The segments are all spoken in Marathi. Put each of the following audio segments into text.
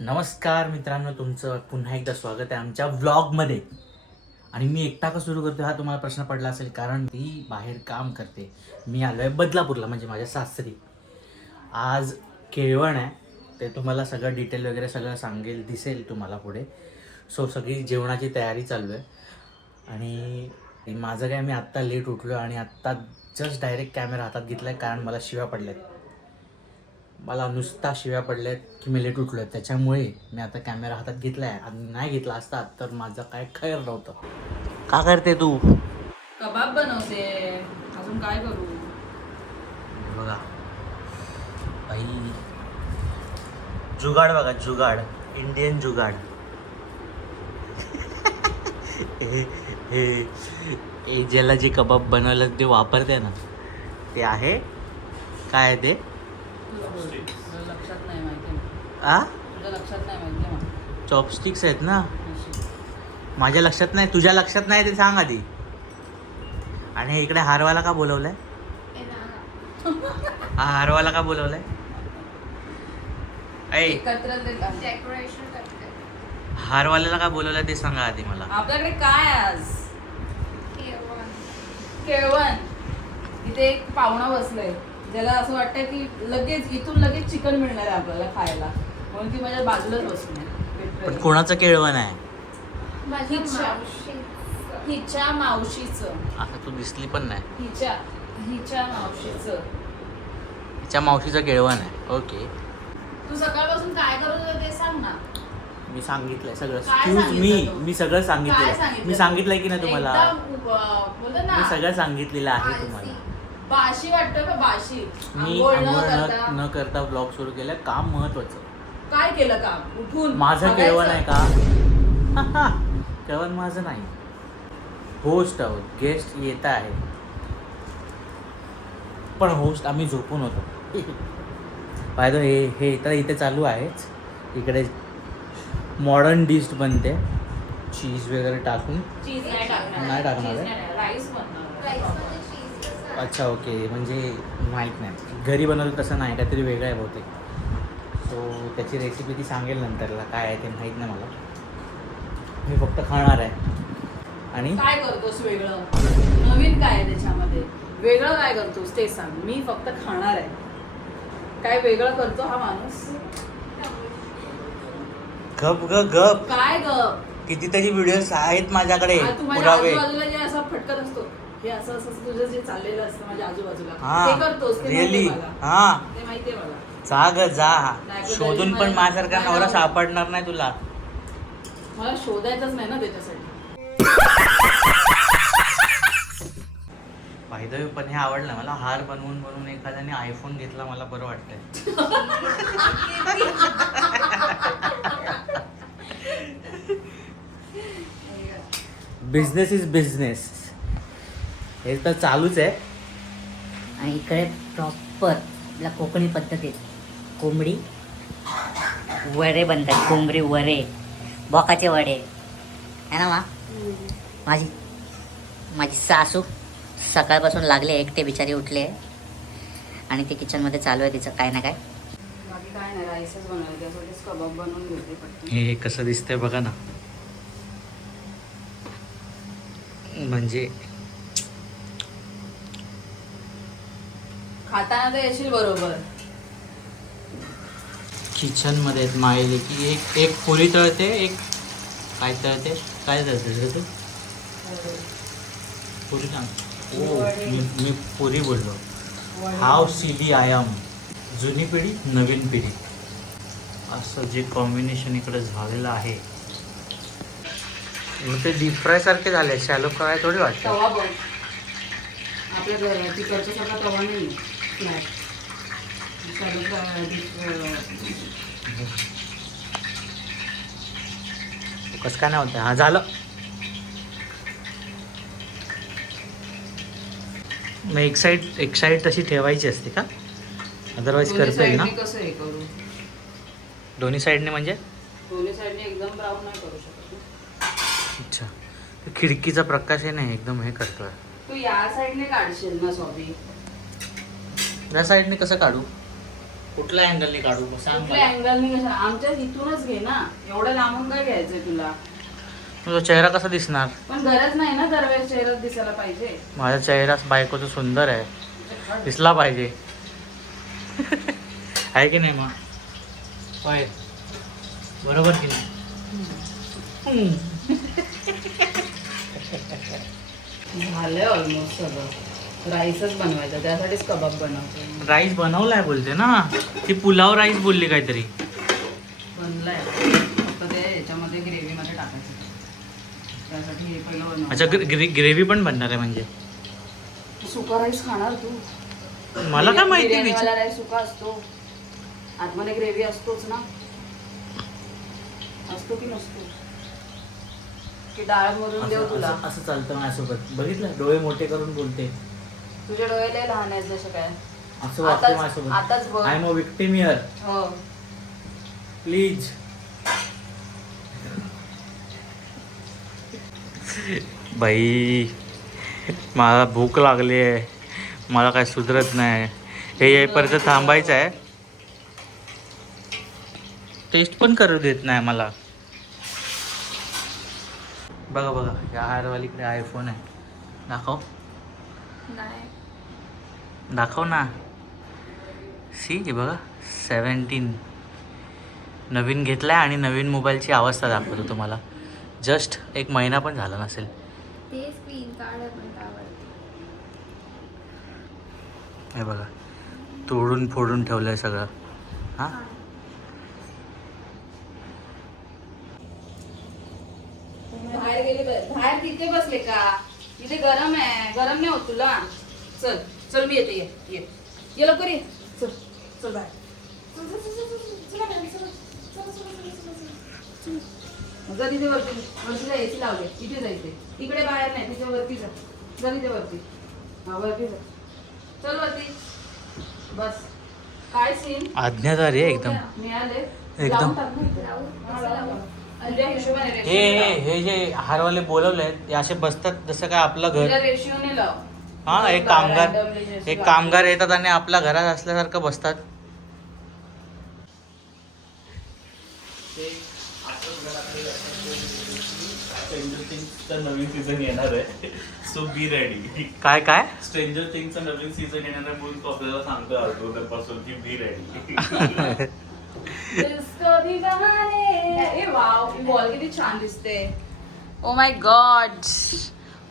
नमस्कार मित्रांनो, तुमचं पुन्हा एकदा स्वागत आहे आमच्या व्लॉगमध्ये. आणि मी एकटा का सुरू करतो हा तुम्हाला प्रश्न पडला असेल, कारण ती बाहेर काम करते. मी आलो आहे बदलापूरला, म्हणजे माझ्या सासरी. आज केळवण आहे, ते तुम्हाला सगळं डिटेल वगैरे सगळं सांगेल, दिसेल तुम्हाला पुढे. सो सगळी जेवणाची तयारी चालू आहे. आणि माझं काय, मी आत्ता लेट उठलो आणि आत्ता जस्ट डायरेक्ट कॅमेरा हातात घेतला आहे, कारण मला शिव्या पडल्यात. मला नुसता शिव्या पडल्यात की मी लेट उठलो आहे, त्याच्यामुळे मी आता कॅमेरा हातात घेतला आहे. आणि नाही घेतला असता तर माझं काय खैर नव्हतं. का करते तू? कबाब बनवते. अजून काय करू? बघा बाई, जुगाड बघा, जुगाड, इंडियन जुगाड. हे हे ज्याला जे कबाब बनवलं ते वापरते ना, ते आहे काय आहे ते? तुझं लक्षात नाही माहिती. आ तुझ्या लक्षात नाही माहिती मला. चॉपस्टिक्स आहेत ना. माझ्या लक्षात नाही, तुझ्या लक्षात नाही ते सांग आधी. आणि इकडे हारवाला का बोलवलंय? हा हारवाला का बोलवलंय? ऐ, एकत्र डेकोरेशन करते. हारवाल्याला का बोलवलंय ते सांगा आधी मला. आपल्याकडे काय आहे आज? केळवण. केळवण. इथे एक पाहुणा बसलाय, ज्याला असं वाटतं की लगेच इथून लगेच चिकन मिळणार आहे आपल्याला खायला, म्हणून ती माझ्या बाजूलाच बसली. पण कोणाचं केळवण आहे? माझ्या हिच्या. मावशीचं. हिच्या मावशीचं. आता तू दिसली पण नाही. हिच्या मावशीचं. तिच्या मावशीचं केळवण आहे. ओके, तू सकाळपासून काय करत होता ते सांग ना. मी सांगितलंय सगळं. काय एक्सक्यूज सांगितलं तू? मी सगळं काय सांगितलंय. सांगितलं? मी सांगितलंय की नाही तुम्हाला? बोलत ना, मी सगळं सांगितलेलं आहे आळसी. तुम्हाला. बाशी वाटतोय का बाशी? मी आंघोळ न आंघोळ करता न करता ब्लॉग सुरू केलं. काम महत्वाचं. काय केलं काम? उठून माझं बघायचं. केळवण आहे का? केळवण माझं नाही. होस्ट आहोत, गेस्ट येत आहे, पण होस्ट आम्ही झोपून होतो. पाहिजे हे तर इथे चालू आहेच. इकडे मॉडर्न डिश बनते, चीज वगैरे टाकून. चीज नाही टाकणार. नाही टाकणार चीज आहे? नाही, राईस बनणार. राईसमध्ये चीज कसं आहे? अच्छा, ओके. म्हणजे माहीत नाही, घरी बनवलं तसं नाही, काहीतरी वेगळं आहे बहुतेक. सो त्याची रेसिपी ती सांगेल नंतरला, काय आहे ते माहीत नाही मला. मी फक्त खाणार आहे. आणि काय करतोस वेगळं? नवीन काय आहे त्याच्यामध्ये? वेगळं काय करतोस ते सांग. मी फक्त खाणार आहे. काय वेगळं करतो हा माणूस? गप ग गप. काय ग? कितीतरी व्हिडिओज आहेत माझ्याकडे, तू माझ्या पुरावे. आजूबाजूला जे असं फटकत असतो, हे असं असं तुझं जे चाललेलं असतं माझ्या आजूबाजूला, हा, ते करतोस ते रिअली. माहितीये मला. हा, ते माहितीये मला. जा ग जा. नाही, शोधून पण माझ्यासारखा नवरा सापडणार नाही तुला. मला शोधायचंच नाही ना त्याच्यासाठी. फायदा पण हे आवडलं मला. हार बनवून बनवून एखाद्याने आयफोन घेतला, मला बरं वाटतंय. बिझनेस इज बिझनेस, हे तर चालूच आहे. आणि इकडे प्रॉपर आपल्या कोकणी पद्धतीत कोंबडी वडे बनतात. कोंबडी वडे, बोकाचे वडे है ना मा? माझी माझी सासू सकाळपासून लागले, एकटे बिचारी उठले आणि ते किचनमध्ये चालू आहे तिचं काय ना काय. बाकी काय नाही, राईसच बनवले, त्यासाठीच कबाब बनवून घेतले पटकन. हे कसं दिसतंय बघा ना. म्हणजे खाताना तर येशील बरोबर. किचन मध्ये आहेत मायले की एक पुरी तळते, एक काय तळते, काय तळते तू? पुरी ना. ओ, मी पुरी बोललो. हाव सिली आय एम. जुनी पिढी, नवीन पिढी, असं जे कॉम्बिनेशन इकडे झालेलं आहे. मग ते डीप फ्राय सारखे झाले, शॅलो फ्राय थोडी वाटतं. तवा बघ, आपल्या तिकडचा सारखा तवा नाही, फ्लॅट. कसं काय नाही होतं. हा झालं. मग एक साईड तशी ठेवायची असते का? अदरवाईज करता येईल ना? कसं हे करू? दोन्ही साईडने म्हणजे? दोन्ही साईडने एकदम ब्राऊन नाही करू शकत. अच्छा, खिडकीचा प्रकाश आहे नाही एकदम हे करतोय. तू या साईडने काढशील ना सॉबी? या साईडने कसं काढू? कुठल्या अँगलने काढू मग सांग कुठल्या मला. अँगलनी कशा आमच्या इथूनच घे ना, एवढं लांबून काय घ्यायचंय तुला? तुझा चेहरा कसा दिसणार? पण गरज नाही ना दरवेळेस चेहरा दिसायला पाहिजे. माझा चेहरा बायकोचा सुंदर आहे, दिसला पाहिजे. आहे की नाही मग? होय, बरोबर की नाही? झालंय ऑलमोस्ट सगळं. राईसच बनवायचं, त्यासाठीच कबाब बनवतो. राईस बनवलाय बोलते ना ती, पुलाव राईस बोलली काहीतरी. बनलाय, फक्त ते याच्यामध्ये ग्रेव्हीमध्ये टाकायचं. त्यासाठी हे पहिलं अच्छा, बनवायचं. ग्रेव्ही पण बनणार आहे म्हणजे? सुका राईस खाणार तू? मला काय माहिती बिर्याणीवाला राईस सुका असतो, आतमध्ये ग्रेव्ही असतोच ना. असतो की नसतो? की डाळ मधून देऊ तुला? असं चालतं माझ्यासोबत, बघितलं डोळे मोठे करून बोलते. तुझे डोळे लय लहान आहेत जसे काय. असं वाटतं आताच माझ्यासोबत. बघ. I am a victim here, हो. प्लीज. बाई मला भूक लागली आहे, मला काय सुधरत नाही. हे येईपर्यंत थांबायचं आहे. टेस्ट पण करू देत नाही मला. बघा बघा, या हारवालीकडे आयफोन आहे. दाखव नाही. दाखव ना. सी हे बघा 17 नवीन घेतलाय आणि नवीन मोबाईलची अवस्था दाखवतो तुम्हाला. जस्ट 1 महिना पण झाला नसेल. ते स्क्रीन काढ पण त्यावरती. हे बघा तोडून फोडून ठेवलंय सगळं. हां बाहेर गेले, बाहेर तिथे बसले का? इथे गरम आहे, गरम नाही होत तुला? चल चल, मी येते. ये लवकर ये. चल चल बाहेर. जा तिथे वरती, वरती जा. एसी लावले, इथे जायचे. इकडे बाहेर नाही, तिथे वरती जा. जा तिथे वरती. हा वरती जा. चल वरती बस. काय सीन? आज्ञाधारी आहे एकदम. मिळाले एकदम. लावून टाक ना इथे. हा, लाव. तुझ्या हिशोबाने हे हे जे हारवाले बोलवले आहेत, हे असे बसतात जसं काय आपलं घर. रेशिओने लाव. हा, एक कामगार येतात आणि आपल्या घरात असल्यासारखं बसतात. स्ट्रेंजर थिंग्सचा नवीन सीझन येणार आहे, सो बी रेडी. काय काय? स्ट्रेंजर थिंग्सचा नवीन सीझन येणार आहे म्हणून तो आपल्याला सांगतो अगोदरपासून की बी रेडी. डिस्को दिवाने. ए वाव, ही बॉल किती छान दिसते. Oh my god,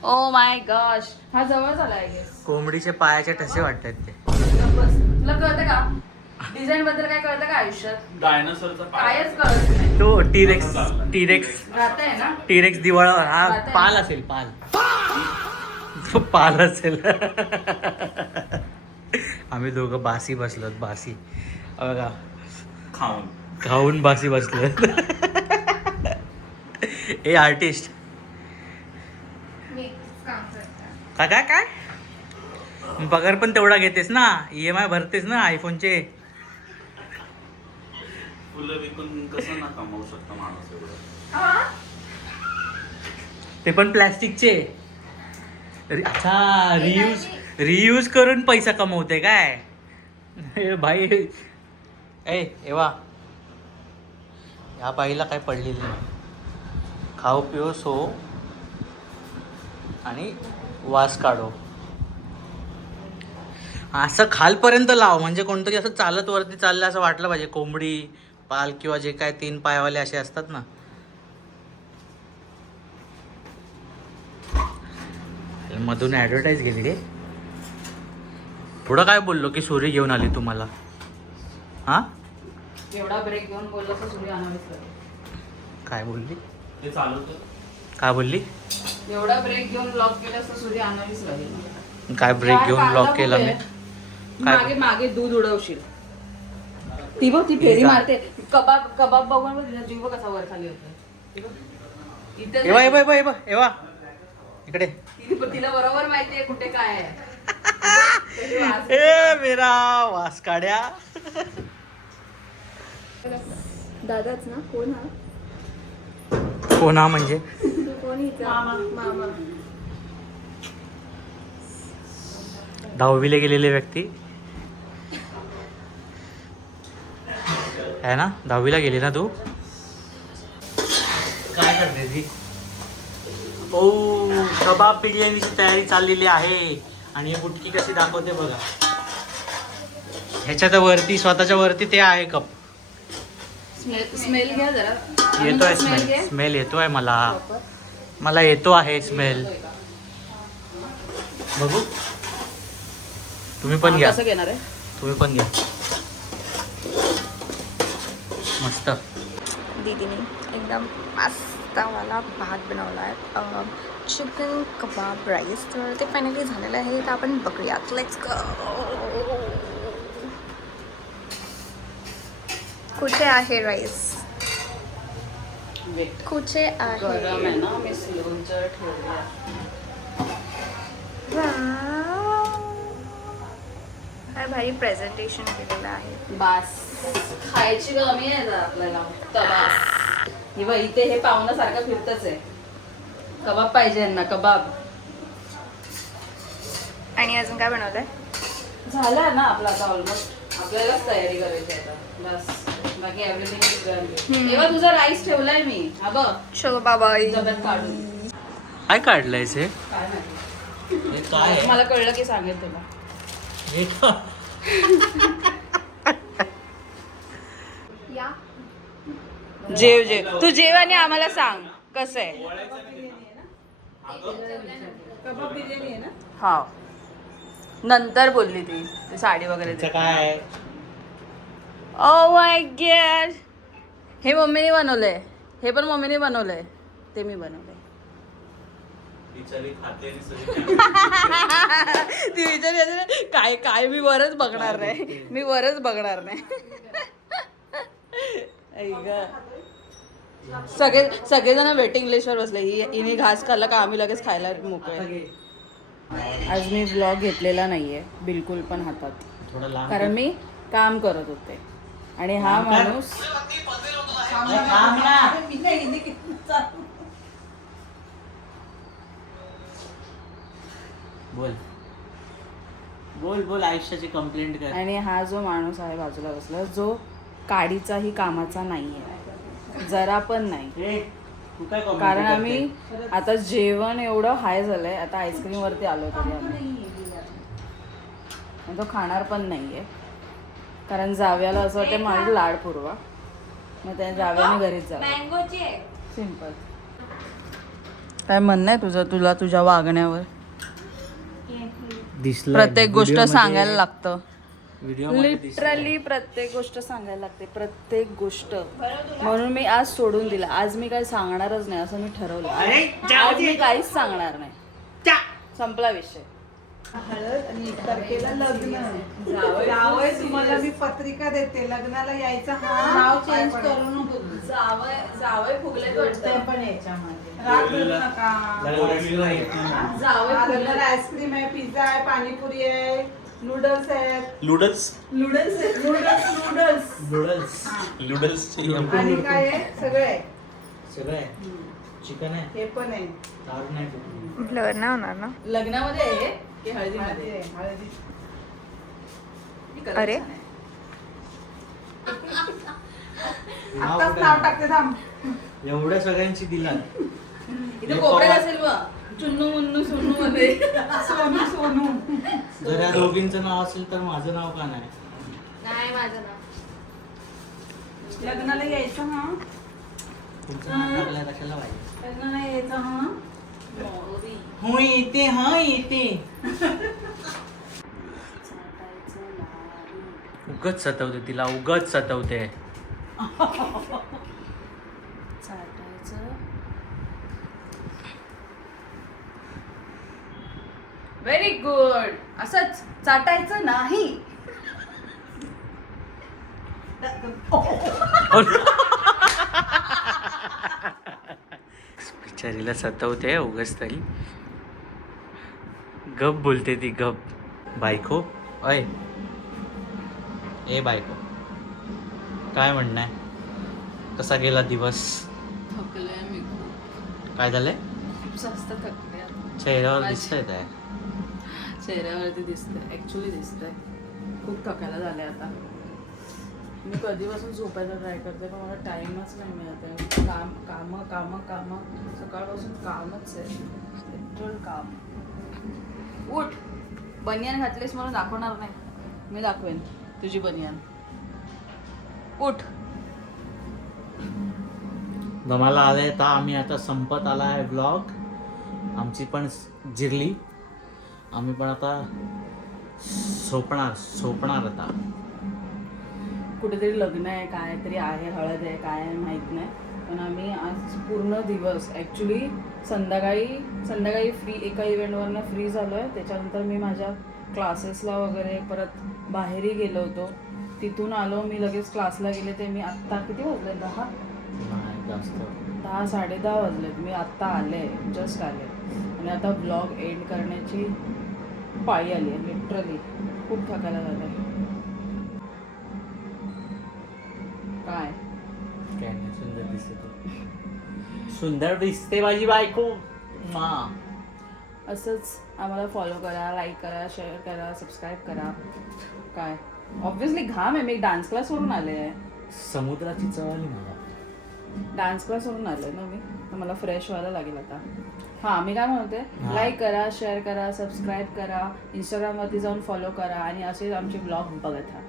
oh my gosh. हा जवळ झाला आय गेस. कोंबडीचे पायाचे ठसे वाटतात ते. बस, तुला कळतं का डिझाईन बद्दल? काय कळतं का आयुष्यात? डायनासोरचा कायच कळत नाही. तो टीरेक्स राहत आहे ना. दिवाळा. हा पाल असेल, पाल. तो पाल असेल. आम्ही दोघं बासी बसलो, बासी. बघा खाऊन बासी बसलो. ए आर्टिस्ट मी काम करते. काय काय काय पगार पण तेवढा घेतेस ना, EMI भरतेस ना आयफोनचे. फुलं विकून कसं ना कमावू शकतो माणूस एवढं. ते पण प्लॅस्टिकचे. अच्छा, रियूज करून पैसा कमवते काय? ए भाई, ए एवा या बाईला काय पडलेली नाही. खाओ पिओ सो आणि वास काढो. असं खालपर्यंत लाव, म्हणजे कोणतरी असं चालत वरती चाललं असं वाटलं पाहिजे. कोंबडी, पाल किंवा जे काय 3 पायवाले असे असतात ना. मधून ॲडव्हर्टाईज गेली रे. पुढं काय बोललो की सुरी घेऊन आली तुम्हाला? हां एवढा ब्रेक घेऊन बोललो तर सूर्य आणावीच लागेल. काय बोलली? ते चालवतं. काय बोलली? एवढा ब्रेक घेऊन ब्लॉक केलास तर सूर्य आणावीच लागेल. काय ब्रेक घेऊन ब्लॉक केला मी? काय? मागे मागे दूध उडवशील. ती बघ, ती फेरी मारते. कबाब बघून बघ, तिचा जीव कसा वर खाली होतो. इथे एवा एवा एवा एवा एवा इकडे. तिला बरोबर माहितीये कुठे काय आहे. ए मेरा वास काढ्या. दादाच ना? कोण हा? कोण हा म्हणजे? कोण हिचा? मामा. 10वीला गेलेले व्यक्ती. आहे ना 10वीला गेली ना तू काय करते ती ओ कबाब बिर्याणीची तयारी चाललेली आहे आणि ही बुटकी कशी दाखवते बघा ह्याच्या तर वरती स्वतःच्या वरती ते आहे कप स्मेल घ्या जरा येतोय स्मेल घे स्मेल येतोय मला येतो आहे स्मेल बघू तुम्ही पण घ्या कसं घेणार आहे तुम्ही पण घ्या मस्त दीदीने एकदम पास्तावाला भात बनवला आहे चिकन कबाब राईस तर ते फायनली झालेलं आहे तर आपण बघूयात लेट्स गो कुठे आहे राईस वेट कुठे गरम आहे आहे ना मी सिलोंचं ठेवूया काय भारी प्रेझेंटेशन केलेलं आहे बास खायची कमी आहे जरा आपल्याला कबाब हे बघ इथे हे पाहुण्यासारखं फिरतच आहे कबाब पाहिजे यांना कबाब आणि अजून काय बनवलंय झाला ना आपला आता ऑलमोस्ट आपल्यालाच तयारी करायची आता बस बाकी एव्हरीथिंग तेव्हा तुझा राईस ठेवलाय मी हा बघ चलो बाबा डब्यात काढून काय काढलंय हे काय माहिती हे काय आहे? मला कळलं की सांगेल तुला हे का? या जेव जेव तू जेव आणि आम्हाला सांग कसं आहे हा नंतर बोलली ती ते साडी वगैरे ह्याचं काय आहे ओ माय गॉड हे मम्मीने बनवलंय हे पण मम्मीने बनवलंय ते मी बनवलंय बिचारी खाते आणि सगळी ती विचारी असेल, काय काय मी वरच बघणार नाही मी वरच बघणार नाही आई गं. सगळेजण वेटिंग लिस्टवर बसले हिने घास खाल्ला का आम्ही लगेच खायला मोकळे आज मी व्लॉग घेतलेला नाहीये बिलकुल पण हातात थोडं लांब कारण मी काम करत होते आणि हा काम कर. माणूस थांब ना. बोल बोल बोल आयुष्याची कंप्लेंट कर आणि हा जो माणूस आहे बाजूला बसला जो काडीचाही कामाचा नाहीये जरा पण नाही ए, तू काय comment कारण करते? आम्ही आता जेवण एवढं हाय झालंय आता आईस्क्रीम वरती आलो तरी आम्ही आणि तो खाणार पण नाहीये कारण जाव्याला असं वाटतं माझं लाड पुरवा मग त्या जाव्याने घरीच जावं सिंपल काय म्हणणं आहे तुझं तुला तुझ्या वागण्यावर दिसलं प्रत्येक गोष्ट सांगायला लागतं व्हिडिओ लिटरली प्रत्येक गोष्ट सांगायला लागते प्रत्येक गोष्ट म्हणून मी आज सोडून दिला आज मी काही सांगणारच नाही असं मी ठरवलं आज मी काहीच सांगणार नाही संपला विषय तारखेला लग्न जावई तुम्हाला मी पत्रिका देते लग्नाला यायचं नाव चेंज करू नको जावय फुगले ते पण याच्यामध्ये राग धरू नका लग्नाला आईस्क्रीम आहे पिझ्झा आहे पाणीपुरी आहे नूडल्स आहेत लुडल्स नूडल्स नूडल्स नूडल्स लुडल्स आणि काय आहे सगळं आहे सगळं आहे चिकन आहे हे पण आहे दारू नाही कुठली. ब्लर नाही होणार ना लग्नामध्ये आहे की हळदी हळदीमध्ये आहे, हळदी अरे नाव आताच कुठे नाव आहे? टाकते थांब एवढ्या सगळ्यांची दिला इथे कोपऱ्यात असेल बघ चुन्नू मुन्नू सुन्नू मध्ये सोनू सोनू जर या दोघींचं नाव असेल तर माझं नाव का नाही नाही माझं नाव लग्नाला यायचं हा तुमचं नाव टाकलं कशाला पाहिजे लग्नाला यायचं हा हो येते हा येते उगच सतवते तिला उगच सतवते व्हेरी गुड असंच चाटायचं नाही बिचारीला सतवते उगच तरी गप बोलते ती गप बायको अय ए बायको काय म्हणणं आहे कसा गेला दिवस थकले मी खूप काय झालंय खूप जास्त थकले आता. चेहऱ्यावर माझी- दिसतंय काय चेहऱ्यावरती दिसतंय ऍक्च्युली दिसतंय खूप थकायला झाले आता मी कधीपासून झोपायचा ट्राय करते पण मला टाईमच नाही मिळत आहे. कामं सकाळपासून कामच आहे, लिटरल काम. उठ, बनियान घातलीस मला दाखवणार नाही, मी दाखवेन तुझी बनियान. उठ. दमाला आलंय तर आम्ही आता संपत आला आहे व्लॉग. आमची पण जिरली, आम्ही पण आता झोपणार आता. कुठेतरी लग्न आहे, काहीतरी आहे, हळद आहे, काय आहे माहीत नाही. पण आम्ही आज पूर्ण दिवस ॲक्च्युली संध्याकाळी फ्री एका इव्हेंटवरनं फ्री झालो आहे. त्याच्यानंतर मी माझ्या क्लासेसला वगैरे परत बाहेरही गेलो होतो. तिथून आलो, मी लगेच क्लासला गेले. ते मी आत्ता किती वाजले, 10 नाही जास्त 10 10:30 वाजलेत. मी आत्ता आले, जस्ट आले. आणि आता ब्लॉग एंड करण्याची पाळी आली आहे. लिटरली खूप थकायला झालं आहे. काय नाही, सुंदर दिसते तू. सुंदर दिसते माझी बायको. असंच आम्हाला फॉलो करा, लाईक करा, शेअर करा, सबस्क्राईब करा. काय ऑब्व्हियसली घाम आहे. मी डान्स क्लासवरून आले आहे. समुद्राची चव आली मला. डान्स क्लासवरून आले ना मी, तर मला फ्रेश व्हायला लागेल आता. हां, मी काय म्हणते, हां. लाईक करा, शेअर करा, सबस्क्राईब करा, इंस्टाग्रामवरती जाऊन फॉलो करा आणि असेच आमचे ब्लॉग बघत राहा.